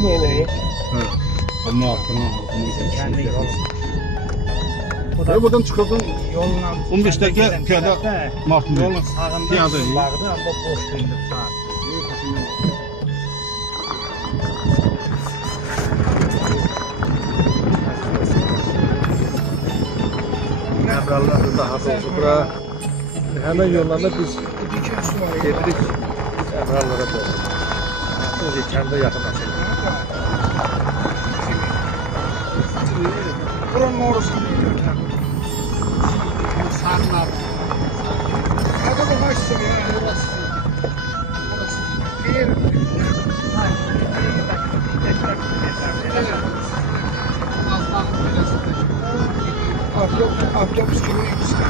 mı olur? Ama hakkını Kendi yolu. Buradan çıkardın Yolun 15 dakika piyada Martın Bey. Yolun sağında Piyada su değil. vardı ama boş değildi sağ. Əbrarlar daha doğrusu bura hemen yollarda biz gedirik Əbrarlara doğru. Önce kəndə yaxınlaşırıq. Buranın orası. Sarılar. Hadi bu kaçsın ya orası. Bir. Avtobüs gibi işte.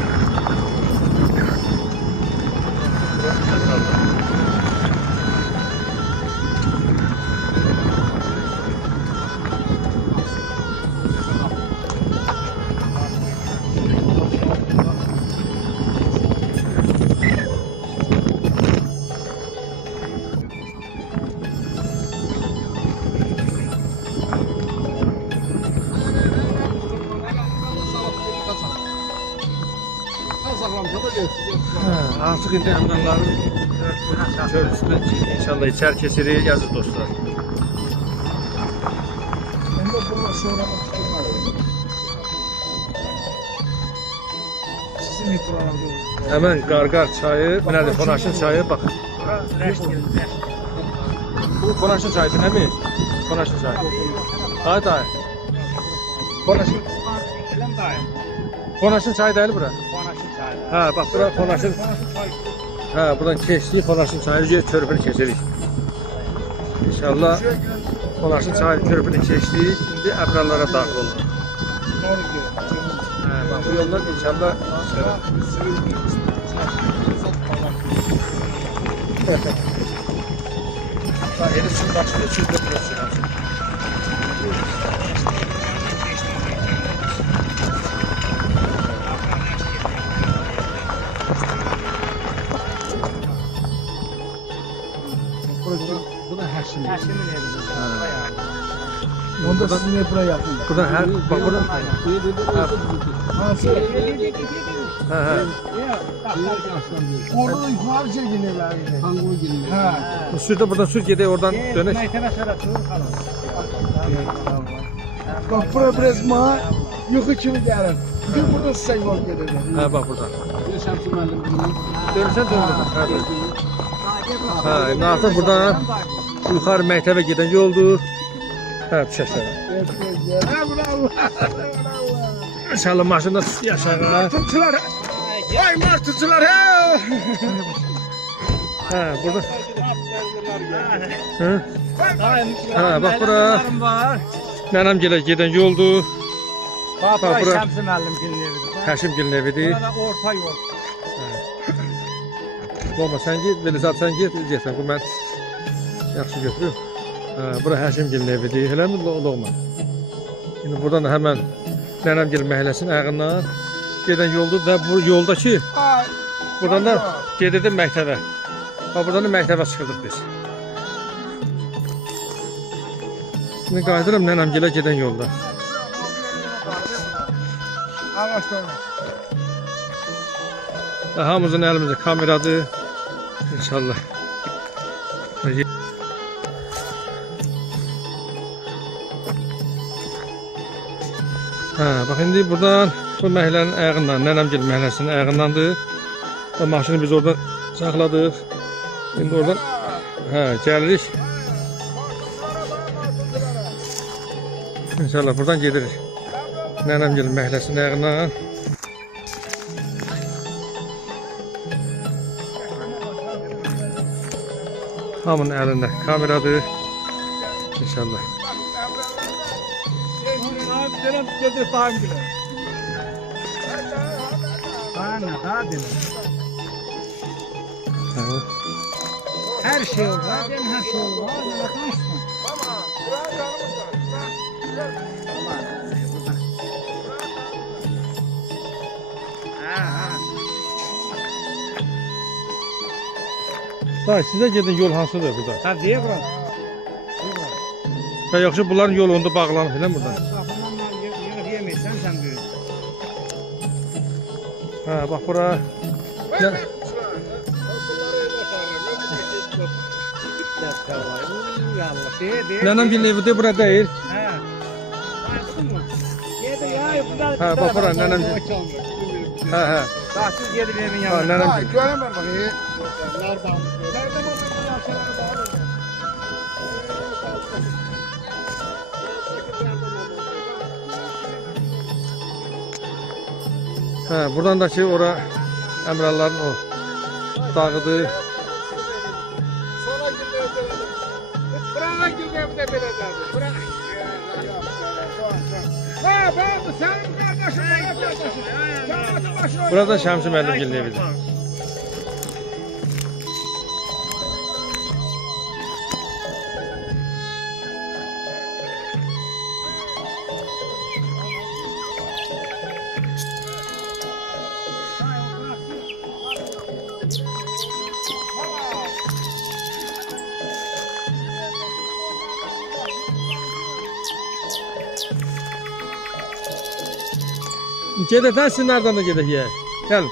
Artık indi əmrarların körpüsünə inşallah içər keçirik yazır dostlar. Ben de burada sonra tutunlar. Sizin mikrofonda. Hemen Qarqar çayı, nədir? Konaşın çayı bak. Bu Konaşın çayı değil mi? Konaşın çayı. Hayır hayır. Konaşın çayı değil bura. Ha bak bura Konaşın. Ha buradan keçdik Konaşın çayı körpünü keçirik. İnşallah Konaşın çayı körpünü keçdik. Şimdi Əbrarlara daxil olduq. Ha bak bu yoldan inşallah Eli suyun başında suyun götürüyorsun. Bu da Həşim. Həşimin evidir. Onda sizin ev buraya yakın. Buradan her bak buradan. Ha. Orada yukarı çekin evlerine. Kanguru gelin. Ha. Bu sür de buradan sür gidiyor oradan döneş. Meytebe sonra çığır kalır. Bak bura biraz ma yukarı kimi gelir. Bir burada size yol gelir. Ha bak buradan. Şemsi müəllim bundan. Dönürsen dön buradan. Ha, artık buradan yukarı mektebe giden yoldu. Ha düşersen. Ha bravo. İnşallah maşında yaşar. Martıcılar. Vay martıcılar he. Ha burada. Hı? Ha bak bura. Benim giden yoldu. Bak bura. bura Şəmsi müəllim gelin evidir. Həşim gelin evidir. Burada orta yol. Olma sen git, Velizat sen git, diyesen bu ben yaxşı götürüyorum. Ha, bura Həşim gelin evidir, elə mi Loğma? Şimdi buradan da hemen Nənəmgil məhəlləsinin ayağından gedən yoldur və bu yoldakı buradan da gedirdim məktəbə. Bax buradan da məktəbə çıxırdıq biz. Şimdi qayıdıram Nənəmgilə gedən yolda. Ağaçlar. Hamımızın elimizde kameradır. İnşallah. Ha, bak indi buradan bu məhəllənin ayağından, Nənəmgil məhəlləsinin ayağındandır. O maşını biz orada saxladıq. İndi oradan gəlirik. İnşallah buradan gedirik. Nənəmgil məhəlləsinin ayağından. Hamının elinde kameradır. İnşallah. Daha dedim. Her şey olur. Benim her şey olur. Ne konuşsun? Dayı size gidin yol hansıdır burada? Ha diye bura. Ya yoxsa bunların yolunda bağlanıb elə buradan. Baxımdan mal yığıb yeməysən sən böyük. Ha bak bura. Ya, Nənəm gilin evi de bura değil. Hə. Baktın mı? Yedi ya, bunlar. Ha bak bura nənəm. Ha ha. Dahsiz yedi benim Ha yanıma. nənəm. Ha, göremem bakayım. Nereden? Nereden bakıyorsun? Ha buradan da ki ora Əmralların o dağıdır. Sonra gidiyor. Bırak gidiyor bir de böyle derdi. Bırak. Ha bak senin kardeşin benim kardeşim. Sen başına. Burada Şəmsi müəllim gilin evidir. Gedək sizin nereden de gedək ya. Gel.